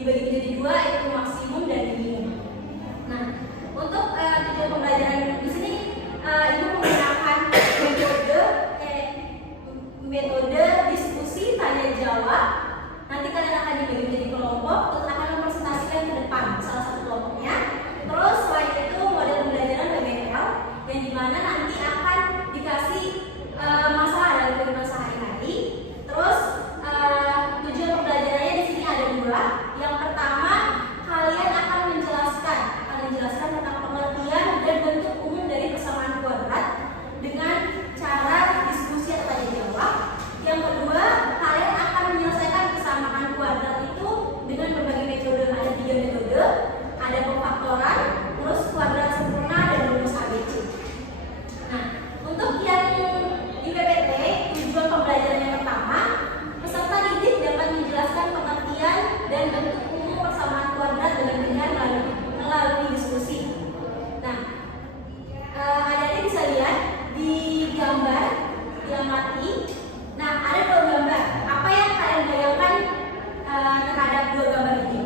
dibagi menjadi dua, itu maksimum dan minimum. Nah, untuk tujuan pembelajaran di sini ibu menggunakan metode diskusi tanya jawab. Nanti kalian akan dibagi menjadi kelompok, terus akan mempresentasikan ke depan salah satu kelompoknya. Terus selain itu model pembelajaran PBL yang dimana nanti akan dikasih masalah dalam kehidupan sehari-hari. Terus tujuan pembelajarannya di sini ada dua. Yang pertama, kalian akan menjelaskan tentang pengertian dan bentuk umum dari persamaan kuadrat dengan cara diskusi atau tanya jawab. Yang kedua, kalian akan menyelesaikan persamaan kuadrat itu dengan berbagai metode. Ada 3 metode, ada pemfaktoran, terus kuadrat sempurna dan rumus ABC. Nah, untuk yang di PPT, tujuan pembelajaran yang pertama, peserta didik dapat menjelaskan pengertian dan bentuk umum persamaan kuadrat dengan melalui diskusi. Nah, adik-adik bisa lihat di gambar di amati. Nah, ada 2 gambar. Apa yang kalian bayangkan terhadap 2 gambar ini?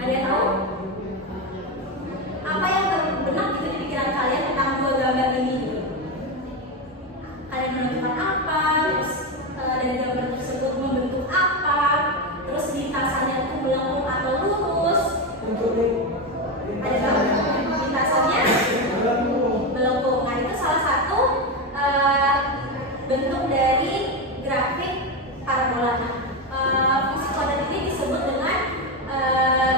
Ada yang tahu? Apa yang terbenak di pikiran kalian tentang 2 gambar ini? Kalian menemukan apa? Terus dari gambar tersebut membentuk apa? Terus lintasannya itu melengkung atau lurus? Ada tahu? Lintasannya melengkung. Nah, itu salah satu bentuk dari grafik parabola. Fungsi kuadrat ini disebut dengan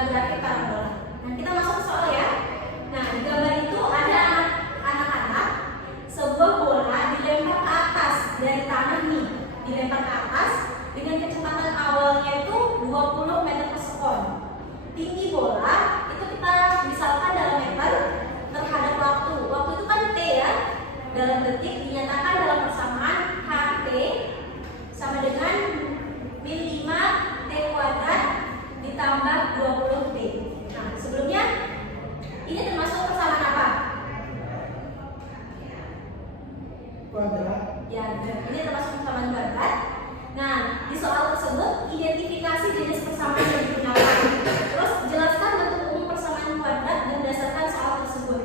grafik parabola. Nah, kita masuk ke soal ya. Nah, di gambar itu ada anak-anak, sebuah bola dilempar ke atas dari tanah nih, dilempar ke atas dengan kecepatan awalnya itu 20 meter per sekon. Tinggi bola itu kita misalkan dalam meter terhadap waktu. Waktu itu kan T ya, dalam detik dinyatakan dalam persamaan HT sama dengan min 5 T kuadrat ditambah 20 T. Nah, sebelumnya ini termasuk persamaan apa? Kuadrat. Ya, ini termasuk persamaan kuadrat. Nah, di soal tersebut identifikasi jenis persamaan yang digunakan. Terus jelaskan bentuk umum persamaan kuadrat berdasarkan soal tersebut.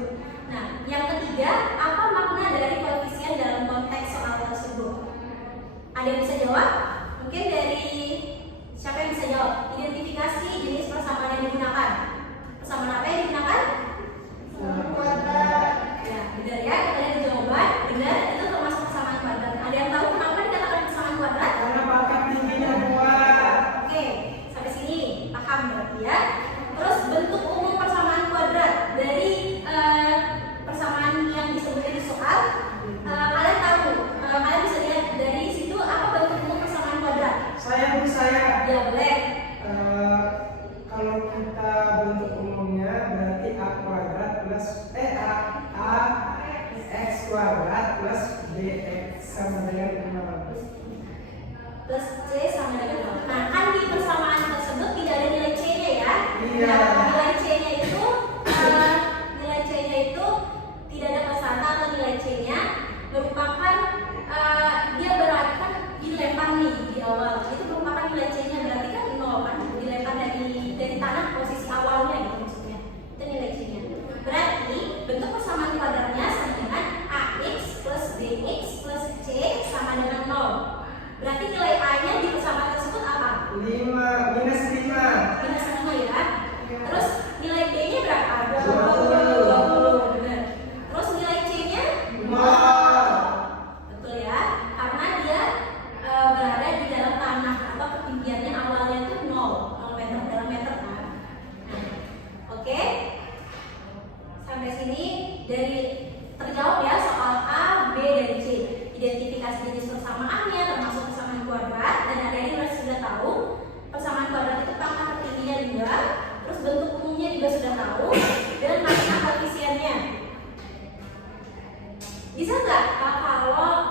Nah, yang ketiga, apa makna dari koefisien dalam konteks soal tersebut? Ada yang bisa jawab? Mungkin dari siapa yang bisa jawab? Identifikasi jenis persamaan yang digunakan. Persamaan apa yang digunakan? Kuadrat. Ya, benar ya. Kita lihat jawaban. Benar, itu termasuk persamaan kuadrat. Ada yang tahu kenapa dikatakan persamaan kuadrat? Karena pangkat tingginya 2. Oke, sampai sini paham berarti ya. Terus bentuk umum persamaan kuadrat dari persamaan yang disebutkan di soal, kalian tahu? Kalian bisa lihat dari situ apa bentuk umum persamaan kuadrat? Saya. Ya boleh. Kalau kita bentuk umumnya berarti A kuadrat plus A X kuadrat plus BX sama dengan 15. Plus C sama dengan 0. Nah, kan di persamaan tersebut tidak ada nilai C-nya ya. Iya. Nah, nilai C-nya itu tidak ada persata atau nilai C-nya merupakan dia berarti kan dilempar nih di awal. Itu merupakan nilai C-nya berarti kan 0 kan, dilempar dari tanah posisi awalnya gitu maksudnya. Itu nilai C-nya. Berarti bentuk persamaan kuadratnya sama dengan AX plus BX plus C sama dengan 0. Berarti nilai A-nya di persamaan tersebut apa? 5 minus 5. Minus 5 ya. Terus nilai B-nya berapa? 20. Benar. Terus nilai C-nya? 0. Betul ya. Karena dia berada di dalam tanah atau ketinggiannya awalnya itu 0 meter dalam meter kan. Nah, oke. Sampai sini dari terjawab ya soal A, B, dan C. Identifikasi jenis persamaannya termasuk persamaan kuadrat, dan adik-adik harus sudah tahu persamaan kuadrat itu pangkat tertingginya 2, terus bentuk umumnya juga sudah tahu, dan makna koefisiennya. Bisa nggak kalau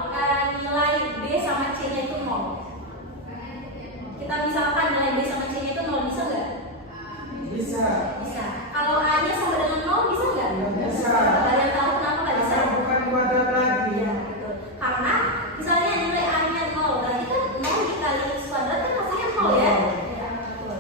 nilai B sama C-nya itu 0? Kita misalkan nilai B sama C-nya itu 0, bisa nggak? Bisa. Bisa. Kalau A-nya sama dengan 0, bisa nggak? Bisa. Kalian tahu kenapa nggak bisa? Karena bukan kuadrat lagi. Ya, betul. Karena misalnya nilai A-nya 0, berarti kan 0 dikali X kuadrat kan hasilnya 0 ya? Ya, betul.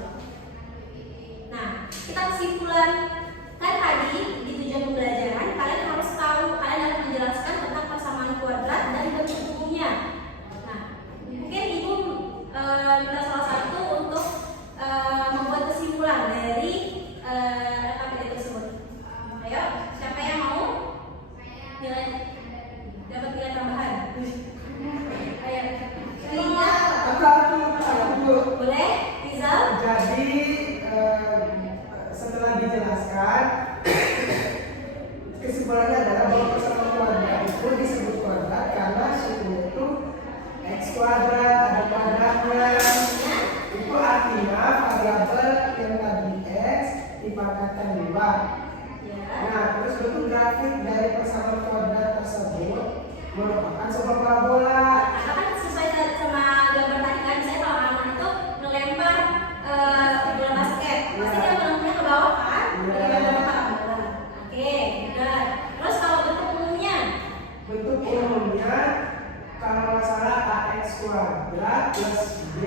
setelah dijelaskan, kesimpulannya adalah bahwa persamaan kuadrat itu disebut kuadrat karena sukunya itu x kuadrat, ada kuadratnya. Itu artinya variabel yang tadi x dipangkatkan 2. Ya. Nah, terus bentuk grafik dari persamaan kuadrat tersebut merupakan sebuah parabola. Karena kan sesuai sama gambar tadi kan, misalnya kalau anak itu ngelempar bola basket, pasti dia melemparnya ke bawah kan? Iya. Jadi gambar parabola. Oke, benar. Terus kalau bentuk umumnya, Bentuk umumnya kalau nggak salah ax kuadrat plus b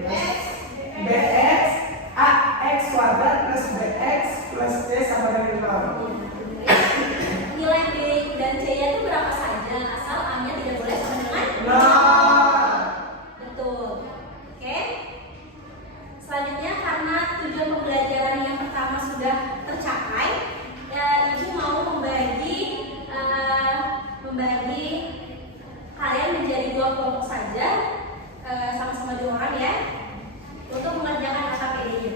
plus bx, ax kuadrat plus bx plus c sama dengan 0. nilai B dan C-nya itu berapa saja, asal A-nya tidak boleh sama dengan 0. betul. Oke. Selanjutnya karena tujuan pembelajaran yang pertama sudah tercapai, Ibu mau membagi kalian menjadi 2 kelompok saja, sama-sama 2 orang ya, untuk mengerjakan KKPD-nya.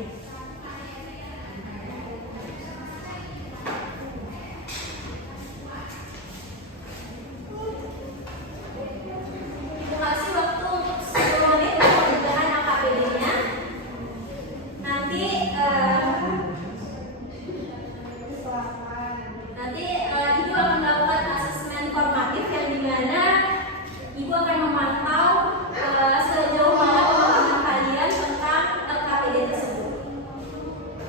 Ibu kasih waktu untuk 10 menit untuk mengerjakan KKPD-nya. Nanti Ibu akan melakukan asesmen formatif yang dimana Ibu akan memantau sejauh mana pemahaman kalian tentang LKPD tersebut.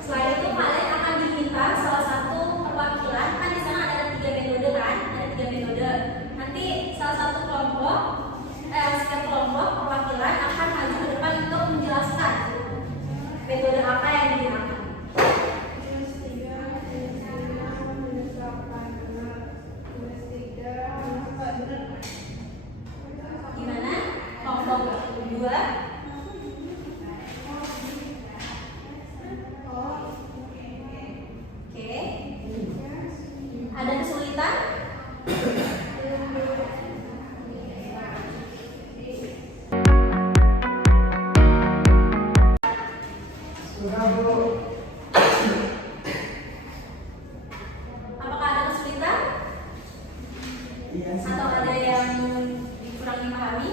Selain itu kalian akan diminta salah satu perwakilan, kan di sana ada 3 metode kan, ada 3 metode. Nanti salah satu kelompok, setiap kelompok perwakilan akan maju ke depan untuk menjelaskan metode apa yang digunakan. Gimana? Kelompok 2. Oke. Ada kesulitan? Sudah Bu. Apakah ada kesulitan? Iya sih. Atau ada yang kurang dipahami?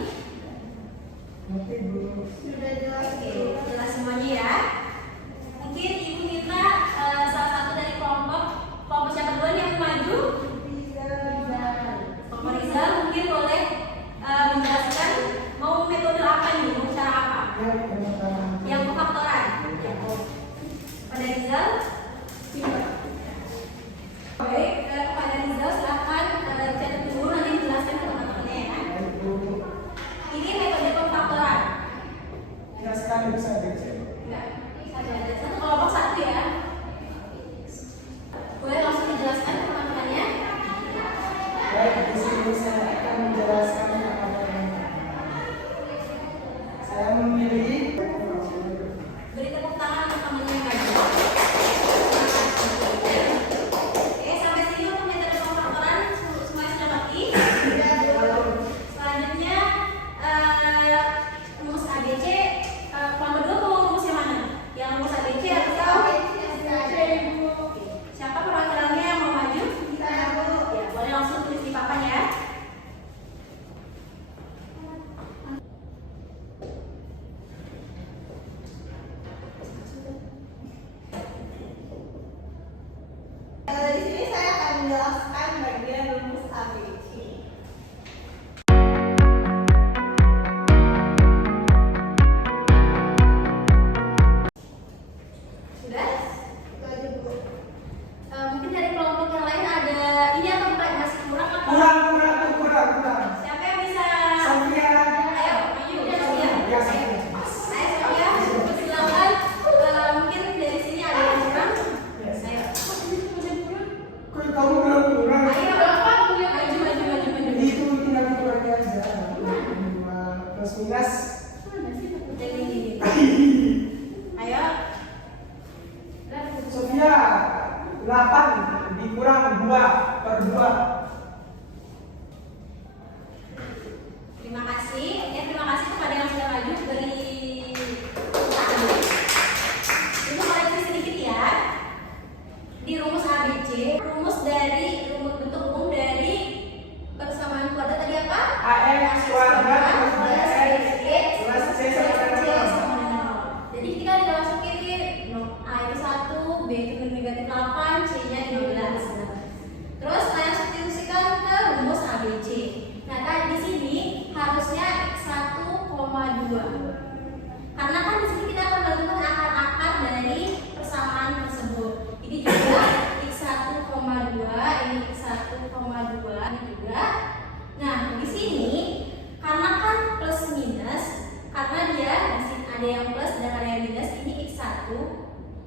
Nanti Bu. Sudah jelas. Oke, jelas semuanya ya. Mungkin Ibu minta salah satu dari kelompok siapa duluan yang maju? Kelompok Rizal mungkin boleh menjelaskan mau metode apa nih, mau cara apa? Yang pemfaktoran. Pada Rizal. Baik, kepada Rizal silahkan catat dulu, nanti dijelaskan ke teman-temannya ya. Ini metode pemfaktoran. Jelaskan bisa baca. Enggak, satu kelompok 1 ya. Boleh langsung dijelaskan ke teman-temannya. Baik, di sini saya akan menjelaskan kepada saya memilih Beri tepuk tangan untuk temannya yang maju. Oke, sampai sini untuk metode pemfaktoran semuanya sudah ngerti? Selanjutnya rumus ABC, kelompok 2 mau rumus yang mana? Yang rumus ABC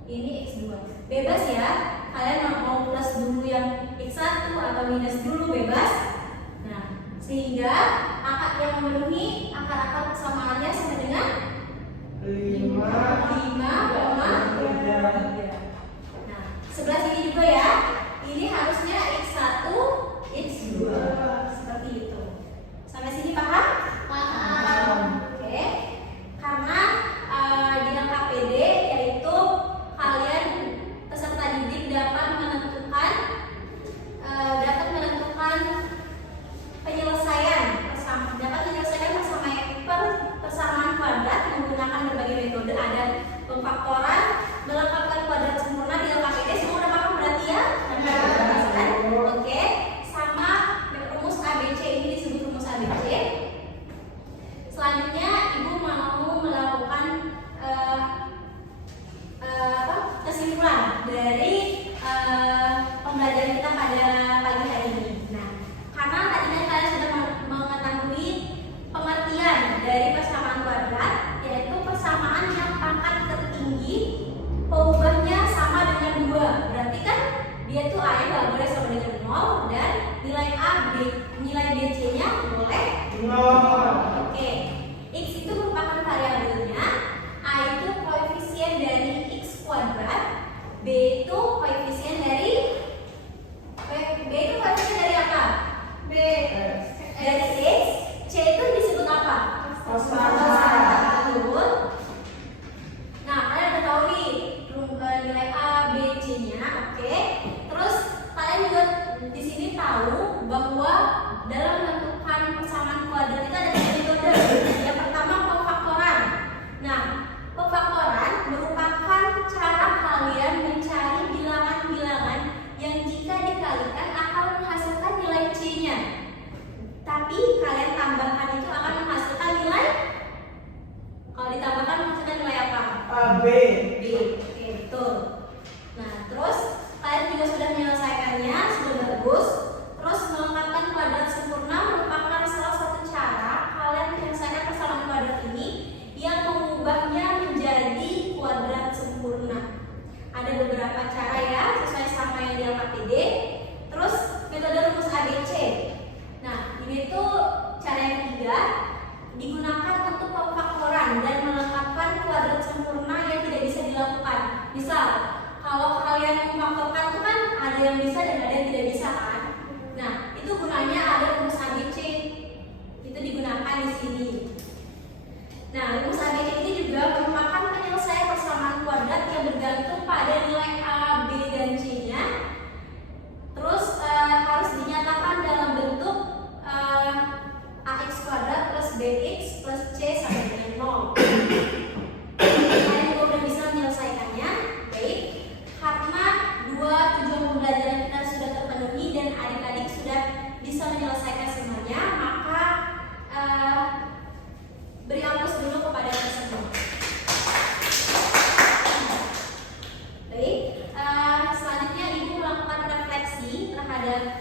ini X2. Bebas ya, kalian mau plus dulu yang X1 atau minus dulu bebas. Nah, sehingga akar yang memenuhi akar-akar persamaannya sama dengan 5,3. Nah, sebelah sini juga ya, ini harusnya X1, X2 seperti itu. Sampai sini paham? Paham. Oke, karena di dalam KPD yaitu kalian peserta didik dapat menentukan persamaan kuadrat menggunakan berbagai metode. Ada pemfaktoran, melengkapkan kuadrat sempurna di dalam KPD. Semua udah paham berarti ya? Oke, sama rumus ABC, ini disebut rumus ABC. Selanjutnya ibu mau melakukan kesimpulan dari pembelajaran kita pada pagi hari ini. Nah, karena tadinya kalian sudah mengetahui pengertian dari persamaan kuadrat, yaitu persamaan yang pangkat tertinggi peubahnya sama dengan 2. Berarti kan dia tuh A nya nggak boleh sama dengan 0 dan nilai A, nilai BC nya boleh 0. Oke, X itu merupakan variabelnya, A itu koefisien dari X kuadrat, B itu koefisien dari apa? Dari X. C itu disebut apa? Betul. Nah, kalian udah tahu nih nilai A, B, C-nya, oke. Terus kalian juga di sini tahu bahwa dalam menentukan persamaan kuadrat itu ada 3 metode. Yang pertama pemfaktoran. Nah, pemfaktoran merupakan cara kalian mencari bilangan-bilangan yang jika dikalikan akan menghasilkan nilai C-nya. Tapi kalian tambahkan itu akan menghasilkan nilai, kalau ditambahkan menghasilkan nilai apa? B. Oke, betul. Nah, terus kalian juga sudah menyelesaikannya, sudah bagus. Terus melengkapkan kuadrat sempurna merupakan salah satu cara kalian menyelesaikan persamaan kuadrat ini yang mengubahnya menjadi kuadrat sempurna. Ada beberapa cara ya, sesuai sama yang di KPD. Terus metode rumus ABC. Nah, ini tuh cara yang ketiga, digunakan untuk pemfaktoran dan melengkapkan kuadrat sempurna yang tidak bisa dilakukan. Misal, kalau kalian memfaktorkan itu kan ada yang bisa dan ada yang tidak bisa kan? Nah, itu gunanya ada rumus ABC. Itu digunakan di sini. Nah, rumus ABC ini juga merupakan penyelesaian persamaan kuadrat yang bergantung pada nilai A, B, dan C-nya. Terus harus dinyatakan dalam bentuk AX kuadrat plus BX plus C sama dengan 0. Kalian juga udah bisa menyelesaikannya. Baik, karena 2 tujuan pembelajaran kita sudah terpenuhi dan adik-adik sudah bisa menyelesaikan semuanya, maka beri aplaus dulu kepada kita semua. Baik, selanjutnya ibu melakukan refleksi terhadap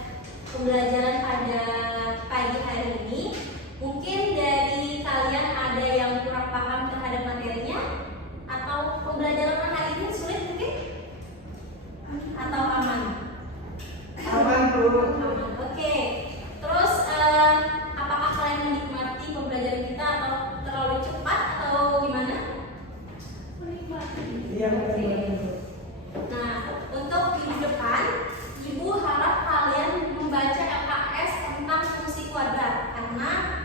pembelajaran pada pagi hari ini. Mungkin dari kalian ada yang kurang paham terhadap materinya, atau pembelajaran hari ini sulit mungkin, atau aman? Aman, Bu. Aman. Oke. Terus apakah kalian menikmati pembelajaran kita atau terlalu cepat atau gimana? Iya, benar. Nah, untuk minggu depan, ibu harap kalian membaca LKS tentang fungsi kuadrat, karena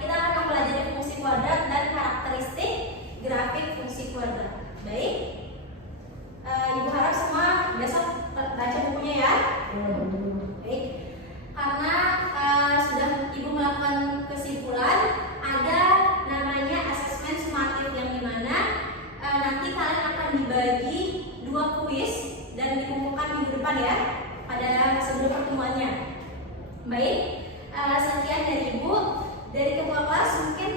kita akan mempelajari fungsi kuadrat dan karakteristik grafik fungsi kuadrat. Baik, ibu harap semua besok baca bukunya ya. Baik, karena sudah ibu melakukan kesimpulan, ada namanya asesmen sumatif yang dimana nanti kalian akan dibagi 2 kuis dan dikumpulkan minggu depan ya, pada sebelum pertemuannya. Baik, sekian dari ibu. Dari ketua kelas mungkin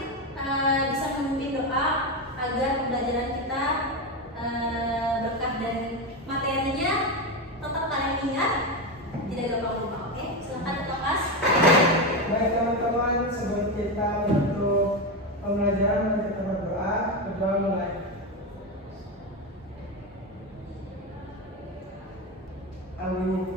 bisa memimpin doa agar pembelajaran kita berkah dan materinya tetap kalian ingat, tidak gampang lupa. Oke, silakan ketua kelas. Baik teman-teman, sebelum kita menutup pembelajaran, kita berdoa mulai. Amin.